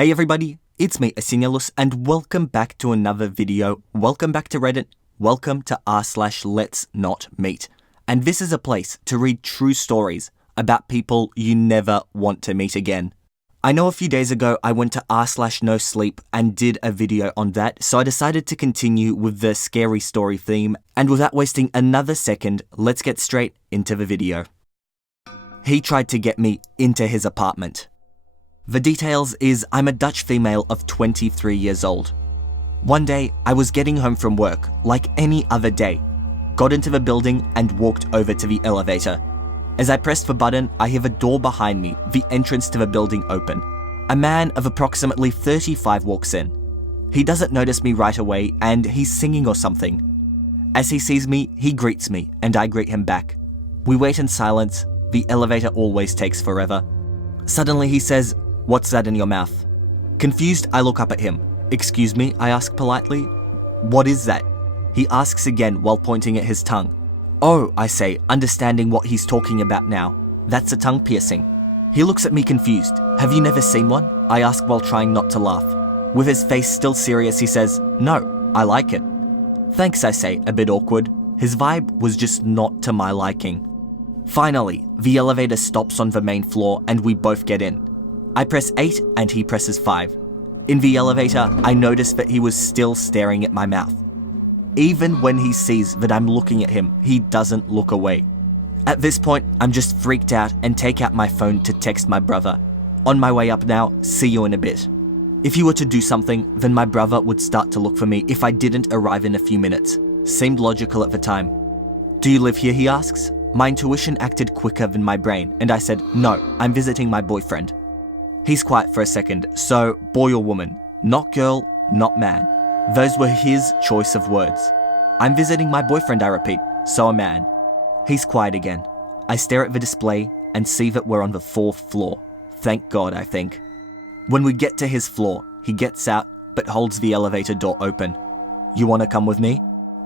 Hey everybody, it's me Asinellus and welcome back to another video. Welcome back to Reddit. Welcome to r/LetsNotMeet. And this is a place to read true stories about people you never want to meet again. I know a few days ago I went to r/NoSleep and did a video on that, so I decided to continue with the scary story theme, and without wasting another second, let's get straight into the video. He tried to get me into his apartment. The details is I'm a Dutch female of 23 years old. One day, I was getting home from work, like any other day, got into the building and walked over to the elevator. As I pressed the button, I hear the door behind me, the entrance to the building open. A man of approximately 35 walks in. He doesn't notice me right away and he's singing or something. As he sees me, he greets me and I greet him back. We wait in silence. The elevator always takes forever. Suddenly he says, "What's that in your mouth?" Confused, I look up at him. "Excuse me," I ask politely. "What is that?" He asks again while pointing at his tongue. "Oh," I say, understanding what he's talking about now. "That's a tongue piercing." He looks at me confused. "Have you never seen one?" I ask while trying not to laugh. With his face still serious, he says, "No, I like it." "Thanks," I say, a bit awkward. His vibe was just not to my liking. Finally, the elevator stops on the main floor and we both get in. I press 8 and he presses 5. In the elevator, I notice that he was still staring at my mouth. Even when he sees that I'm looking at him, he doesn't look away. At this point, I'm just freaked out and take out my phone to text my brother. "On my way up now, see you in a bit." If he were to do something, then my brother would start to look for me if I didn't arrive in a few minutes. Seemed logical at the time. "Do you live here?" he asks. My intuition acted quicker than my brain, and I said, "No, I'm visiting my boyfriend." He's quiet for a second, so boy or woman, not girl, not man. Those were his choice of words. "I'm visiting my boyfriend," I repeat, "so a man." He's quiet again. I stare at the display and see that we're on the 4th floor. Thank God, I think. When we get to his floor, he gets out but holds the elevator door open. "You want to come with me?"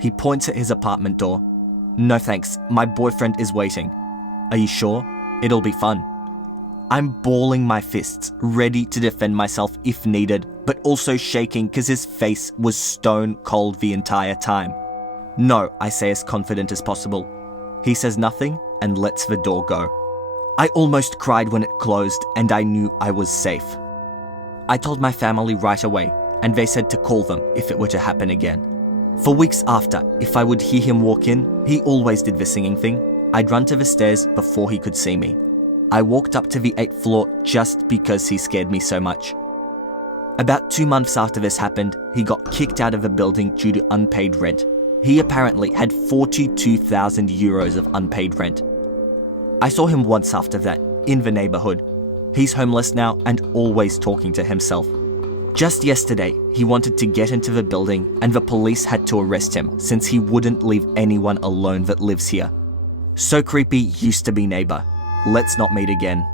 He points at his apartment door. "No thanks, my boyfriend is waiting." "Are you sure? It'll be fun." I'm balling my fists, ready to defend myself if needed, but also shaking because his face was stone cold the entire time. "No," I say as confident as possible. He says nothing and lets the door go. I almost cried when it closed and I knew I was safe. I told my family right away and they said to call them if it were to happen again. For weeks after, if I would hear him walk in, he always did the singing thing. I'd run to the stairs before he could see me. I walked up to the 8th floor just because he scared me so much. About 2 months after this happened, he got kicked out of the building due to unpaid rent. He apparently had 42,000 euros of unpaid rent. I saw him once after that, in the neighborhood. He's homeless now and always talking to himself. Just yesterday, he wanted to get into the building and the police had to arrest him since he wouldn't leave anyone alone that lives here. So creepy used to be neighbor. Let's not meet again.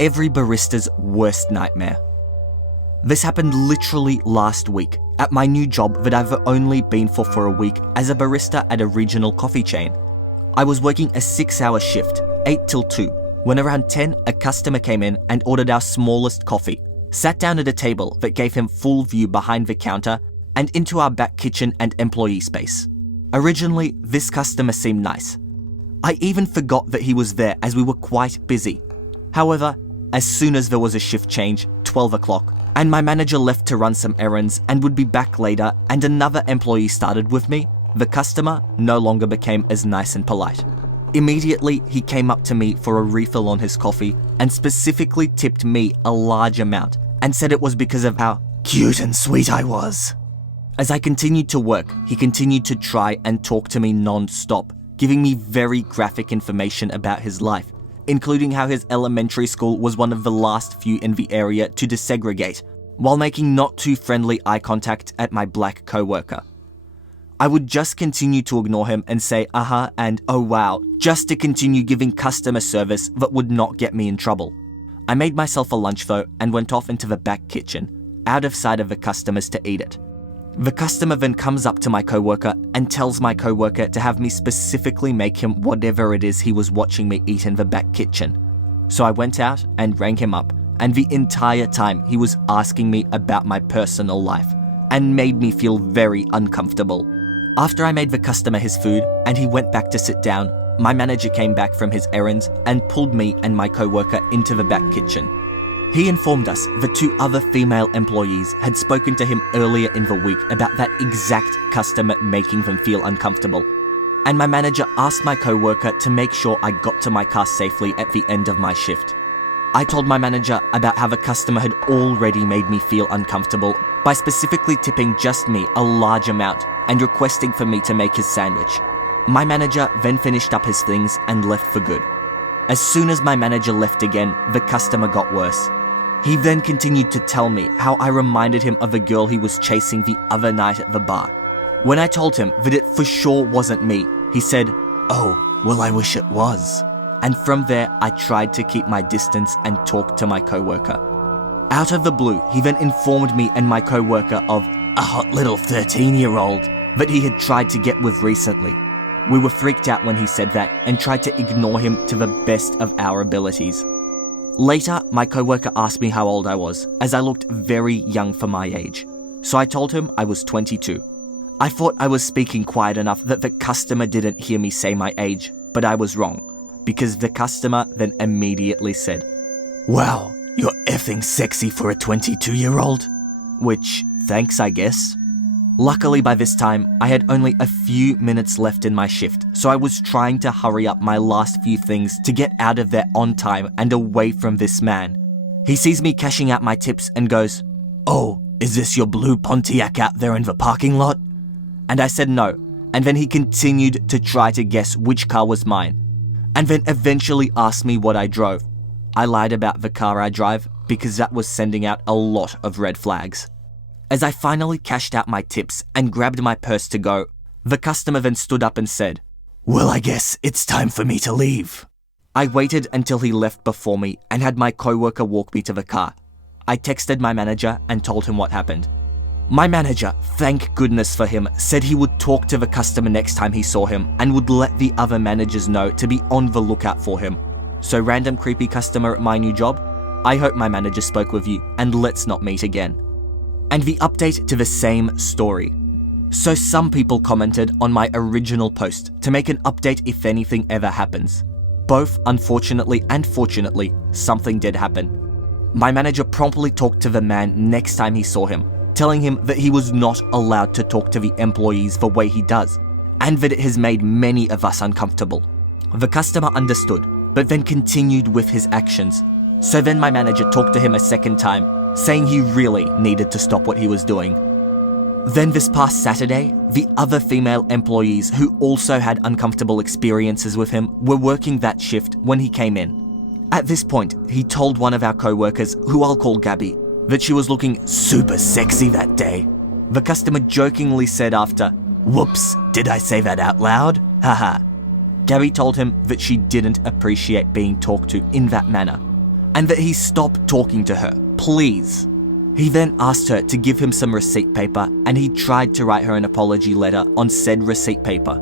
Every barista's worst nightmare. This happened literally last week at my new job that I've only been for a week as a barista at a regional coffee chain. I was working a 6-hour shift, 8 till 2, when around 10 a customer came in and ordered our smallest coffee, sat down at a table that gave him full view behind the counter and into our back kitchen and employee space. Originally, this customer seemed nice. I even forgot that he was there as we were quite busy. However, as soon as there was a shift change, 12 o'clock, and my manager left to run some errands and would be back later and another employee started with me, the customer no longer became as nice and polite. Immediately, he came up to me for a refill on his coffee and specifically tipped me a large amount and said it was because of how cute and sweet I was. As I continued to work, he continued to try and talk to me non-stop, giving me very graphic information about his life, including how his elementary school was one of the last few in the area to desegregate, while making not too friendly eye contact at my black co-worker. I would just continue to ignore him and say "uh-huh" and "oh wow," just to continue giving customer service that would not get me in trouble. I made myself a lunch though and went off into the back kitchen, out of sight of the customers to eat it. The customer then comes up to my coworker and tells my coworker to have me specifically make him whatever it is he was watching me eat in the back kitchen. So I went out and rang him up and the entire time he was asking me about my personal life and made me feel very uncomfortable. After I made the customer his food and he went back to sit down, my manager came back from his errands and pulled me and my co-worker into the back kitchen. He informed us the 2 other female employees had spoken to him earlier in the week about that exact customer making them feel uncomfortable. And my manager asked my co-worker to make sure I got to my car safely at the end of my shift. I told my manager about how the customer had already made me feel uncomfortable by specifically tipping just me a large amount and requesting for me to make his sandwich. My manager then finished up his things and left for good. As soon as my manager left again, the customer got worse. He then continued to tell me how I reminded him of a girl he was chasing the other night at the bar. When I told him that it for sure wasn't me, he said, "Oh, well, I wish it was." And from there, I tried to keep my distance and talk to my co-worker. Out of the blue, he then informed me and my co-worker of a hot little 13-year-old that he had tried to get with recently. We were freaked out when he said that and tried to ignore him to the best of our abilities. Later, my co-worker asked me how old I was, as I looked very young for my age. So I told him I was 22. I thought I was speaking quiet enough that the customer didn't hear me say my age, but I was wrong, because the customer then immediately said, "Wow, you're effing sexy for a 22-year-old. Which, thanks, I guess. Luckily by this time, I had only a few minutes left in my shift, so I was trying to hurry up my last few things to get out of there on time and away from this man. He sees me cashing out my tips and goes, "Oh, is this your blue Pontiac out there in the parking lot?" And I said no, and then he continued to try to guess which car was mine, and then eventually asked me what I drove. I lied about the car I drive because that was sending out a lot of red flags. As I finally cashed out my tips and grabbed my purse to go, the customer then stood up and said, "Well, I guess it's time for me to leave." I waited until he left before me and had my co-worker walk me to the car. I texted my manager and told him what happened. My manager, thank goodness for him, said he would talk to the customer next time he saw him and would let the other managers know to be on the lookout for him. So random creepy customer at my new job, I hope my manager spoke with you and let's not meet again. And the update to the same story. So some people commented on my original post to make an update if anything ever happens. Both unfortunately and fortunately, something did happen. My manager promptly talked to the man next time he saw him, telling him that he was not allowed to talk to the employees the way he does, and that it has made many of us uncomfortable. The customer understood, but then continued with his actions. So then my manager talked to him a second time, saying he really needed to stop what he was doing. Then this past Saturday, the other female employees who also had uncomfortable experiences with him were working that shift when he came in. At this point, he told one of our co-workers, who I'll call Gabby, that she was looking super sexy that day. The customer jokingly said after, "Whoops, did I say that out loud? Haha." Gabby told him that she didn't appreciate being talked to in that manner, and that he stop talking to her, please. He then asked her to give him some receipt paper, and he tried to write her an apology letter on said receipt paper.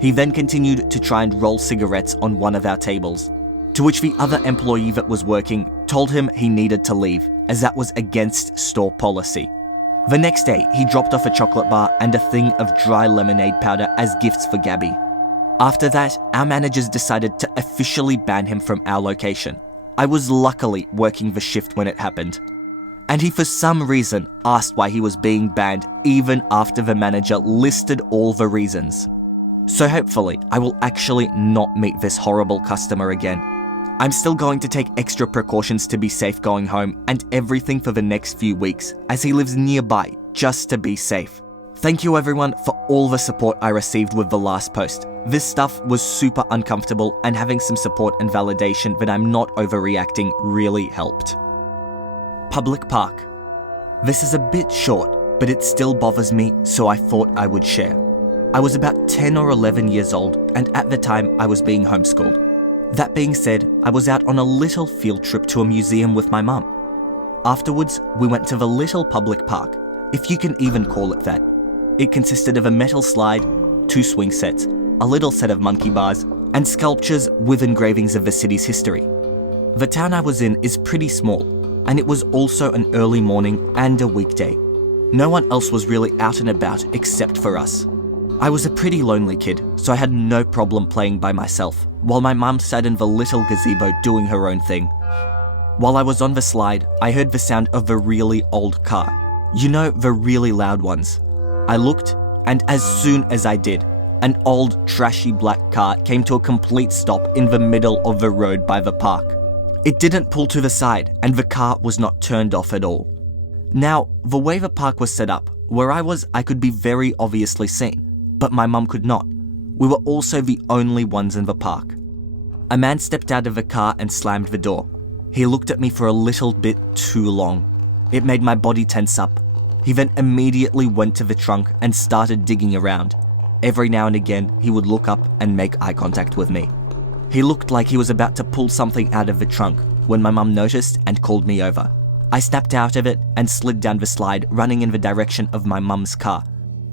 He then continued to try and roll cigarettes on one of our tables, to which the other employee that was working told him he needed to leave, as that was against store policy. The next day, he dropped off a chocolate bar and a thing of dry lemonade powder as gifts for Gabby. After that, our managers decided to officially ban him from our location. I was luckily working the shift when it happened. And he for some reason asked why he was being banned even after the manager listed all the reasons. So hopefully, I will actually not meet this horrible customer again. I'm still going to take extra precautions to be safe going home and everything for the next few weeks, as he lives nearby just to be safe. Thank you everyone for all the support I received with the last post. This stuff was super uncomfortable, and having some support and validation that I'm not overreacting really helped. Public park. This is a bit short, but it still bothers me, so I thought I would share. I was about 10 or 11 years old, and at the time I was being homeschooled. That being said, I was out on a little field trip to a museum with my mum. Afterwards, we went to the little public park, if you can even call it that. It consisted of a metal slide, 2 swing sets, a little set of monkey bars, and sculptures with engravings of the city's history. The town I was in is pretty small, and it was also an early morning and a weekday. No one else was really out and about except for us. I was a pretty lonely kid, so I had no problem playing by myself, while my mum sat in the little gazebo doing her own thing. While I was on the slide, I heard the sound of a really old car. You know, the really loud ones. I looked, and as soon as I did, an old, trashy black car came to a complete stop in the middle of the road by the park. It didn't pull to the side, and the car was not turned off at all. Now, the way the park was set up, where I was, I could be very obviously seen, but my mum could not. We were also the only ones in the park. A man stepped out of the car and slammed the door. He looked at me for a little bit too long. It made my body tense up. He then immediately went to the trunk and started digging around. Every now and again, he would look up and make eye contact with me. He looked like he was about to pull something out of the trunk when my mum noticed and called me over. I snapped out of it and slid down the slide, running in the direction of my mum's car.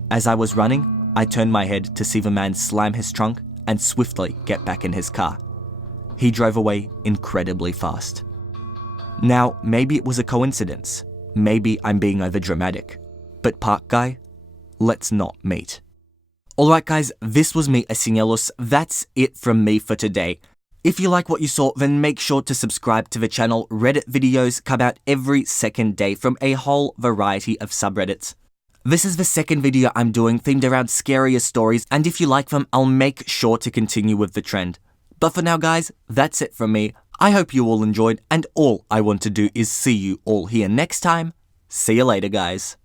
As I was running, I turned my head to see the man slam his trunk and swiftly get back in his car. He drove away incredibly fast. Now, maybe it was a coincidence. Maybe I'm being overdramatic. But park guy, let's not meet. Alright guys, this was me, Asinellus. That's it from me for today. If you like what you saw, then make sure to subscribe to the channel. Reddit videos come out every second day from a whole variety of subreddits. This is the second video I'm doing themed around scarier stories, and if you like them, I'll make sure to continue with the trend. But for now guys, that's it from me. I hope you all enjoyed, and all I want to do is see you all here next time. See you later guys.